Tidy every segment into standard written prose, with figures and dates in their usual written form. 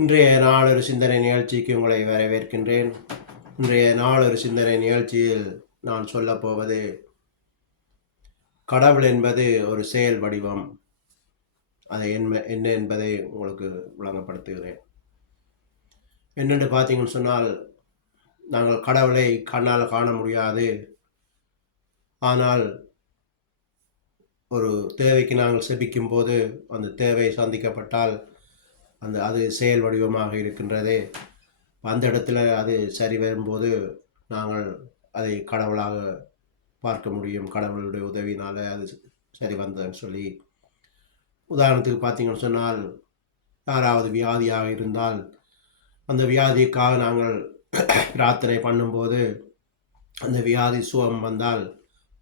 இன்றைய நாளொரு சிந்தனை நிகழ்ச்சிக்கு உங்களை வரவேற்கின்றேன். இன்றைய நாளொரு சிந்தனை நிகழ்ச்சியில் நான் சொல்லப்போவது, கடவுள் என்பது ஒரு செயல் வடிவம். அதை என்ன என்பதை உங்களுக்கு விளங்கப்படுத்துகிறேன். என்னென்று பார்த்தீங்கன்னு சொன்னால், நாங்கள் கடவுளை கண்ணால் காண முடியாது. ஆனால் ஒரு தேவைக்கு நாங்கள் செபிக்கும் போது அந்த தேவை சந்திக்கப்பட்டால் அது செயல் வடிவமாக இருக்கின்றது. அந்த இடத்துல அது சரி வரும்போது நாங்கள் அதை கடவுளாக பார்க்க முடியும். கடவுளுடைய உதவினால் அது சரி வந்ததுன்னு சொல்லி, உதாரணத்துக்கு பார்த்தீங்கன்னு சொன்னால், யாராவது வியாதியாக இருந்தால் அந்த வியாதிக்காக நாங்கள் பிரார்த்தனை பண்ணும்போது அந்த வியாதி சுகம் வந்தால்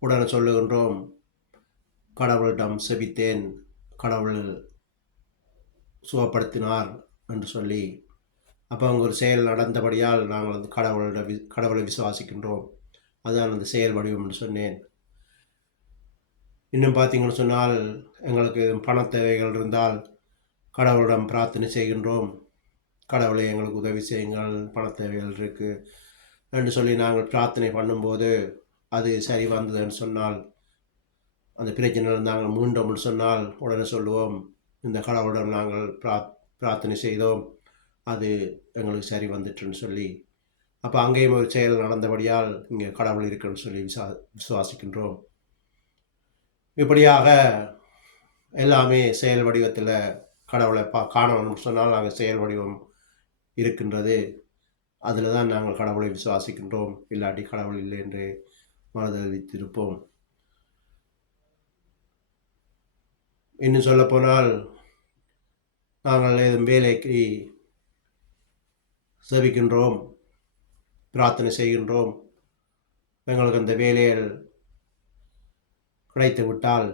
உடனே சொல்லுகின்றோம், கடவுளிடம் செபித்தேன், கடவுள் சுகப்படுத்தினார் என்று சொல்லி. அப்போ அங்கே ஒரு செயல் நடந்தபடியால் நாங்கள் அந்த கடவுளை விசுவாசிக்கின்றோம். அதுதான் அந்த செயல் வடிவம் என்று சொன்னேன். இன்னும் பார்த்தீங்கன்னு சொன்னால், எங்களுக்கு பண தேவைகள் இருந்தால் கடவுளிடம் பிரார்த்தனை செய்கின்றோம், கடவுளை எங்களுக்கு உதவி செய்யுங்கள், பண தேவைகள் இருக்குது என்று சொல்லி நாங்கள் பிரார்த்தனை பண்ணும்போது அது சரி வந்ததுன்னு சொன்னால், அந்த பிரச்சனையில் நாங்கள் மீண்டோம்னு சொன்னால் உடனே சொல்லுவோம், இந்த கடவுளிடம் நாங்கள் பிரார்த்தனை செய்தோம், அது எங்களுக்கு சரி வந்துட்டுன்னு சொல்லி. அப்போ அங்கேயும் ஒரு செயல் நடந்தபடியால் இங்கே கடவுள் இருக்குன்னு சொல்லி விசுவாசிக்கின்றோம். இப்படியாக எல்லாமே செயல் வடிவத்தில் கடவுளை காணணும்னு சொன்னால் நாங்கள் செயல் வடிவம் இருக்கின்றது. அதில் தான் நாங்கள் கடவுளை விசுவாசிக்கின்றோம். இல்லாட்டி கடவுள் இல்லை என்று மனதளித்திருப்போம். இன்னும் சொல்லப்போனால், நாங்கள் ஏதும் வேலைக்கு செபிக்கின்றோம், பிரார்த்தனை செய்கின்றோம், எங்களுக்கு அந்த வேலைகள் கிடைத்து விட்டால்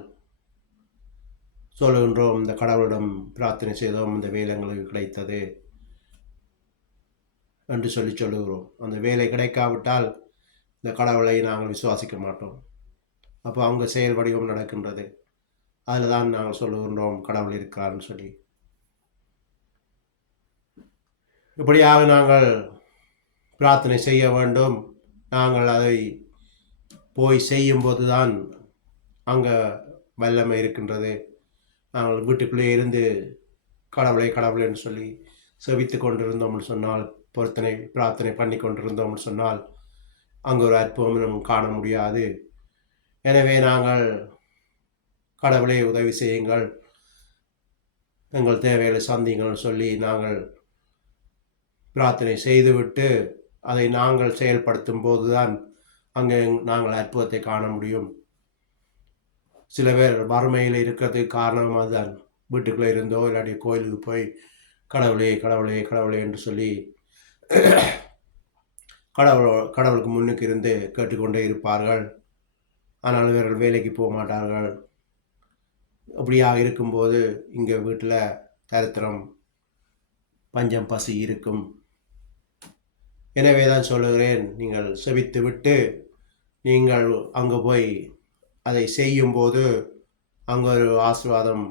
சொல்லுகின்றோம், இந்த கடவுளிடம் பிரார்த்தனை செய்தோம், இந்த வேலை எங்களுக்கு கிடைத்தது என்று சொல்லுகிறோம். அந்த வேலை கிடைக்காவிட்டால் இந்த கடவுளை நாங்கள் விசுவாசிக்க மாட்டோம். அப்போ அவங்க செயல் வடிவம் நடக்கின்றது. அதில் தான் நாங்கள் சொல்லுகின்றோம், கடவுள் இருக்கிறார்னு சொல்லி. இப்படியாக நாங்கள் பிரார்த்தனை செய்ய வேண்டும். நாங்கள் அதை போய் செய்யும்போது தான் அங்கே வல்லமை இருக்கின்றது. நாங்கள் வீட்டுக்குள்ளே இருந்து கடவுளை என்று சொல்லி செபித்து கொண்டிருந்தோம்னு சொன்னால், பிரார்த்தனை பண்ணி கொண்டிருந்தோம்னு சொன்னால் அங்கே ஒரு அற்புதம் நம்ம காண முடியாது. எனவே நாங்கள், கடவுளை உதவி செய்யுங்கள், எங்கள் தேவைகளை சந்திங்கள்னு சொல்லி நாங்கள் பிரார்த்தனை செய்துவிட்டு அதை நாங்கள் செயல்படுத்தும் போது தான் அங்கே நாங்கள் அற்புதத்தை காண முடியும். சில பேர் வறுமையில் இருக்கிறதுக்கு காரணம் அதுதான். வீட்டுக்குள்ளே இருந்தோ இல்லாட்டி கோயிலுக்கு போய் கடவுளே கடவுளே கடவுளே என்று சொல்லி கடவுளுக்கு முன்னுக்கு இருந்து கேட்டுக்கொண்டே இருப்பார்கள். ஆனால் இவர்கள் வேலைக்கு போக மாட்டார்கள். அப்படியாக இருக்கும்போது இங்கே வீட்டில் தரித்திரம், பஞ்சம், பசி இருக்கும். எனவே தான் சொல்லுகிறேன், நீங்கள் செபித்து விட்டு நீங்கள் அங்கே போய் அதை செய்யும்போது அங்கே ஒரு ஆசீர்வாதம்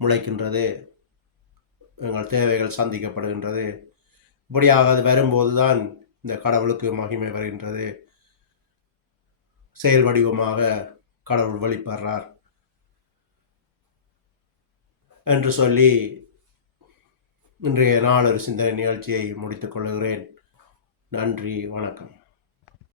முளைக்கின்றது, எங்கள் தேவைகள் சந்திக்கப்படுகின்றது. இப்படியாக அது வரும்போது தான் இந்த கடவுளுக்கு மகிமை வருகின்றது. செயல் வடிவமாக கடவுள் வெளிப்படுறார் என்று சொல்லி இன்றைய நாளொரு சிந்தனை நிகழ்ச்சியை முடித்துக் கொள்கிறேன். நன்றி, வணக்கம்.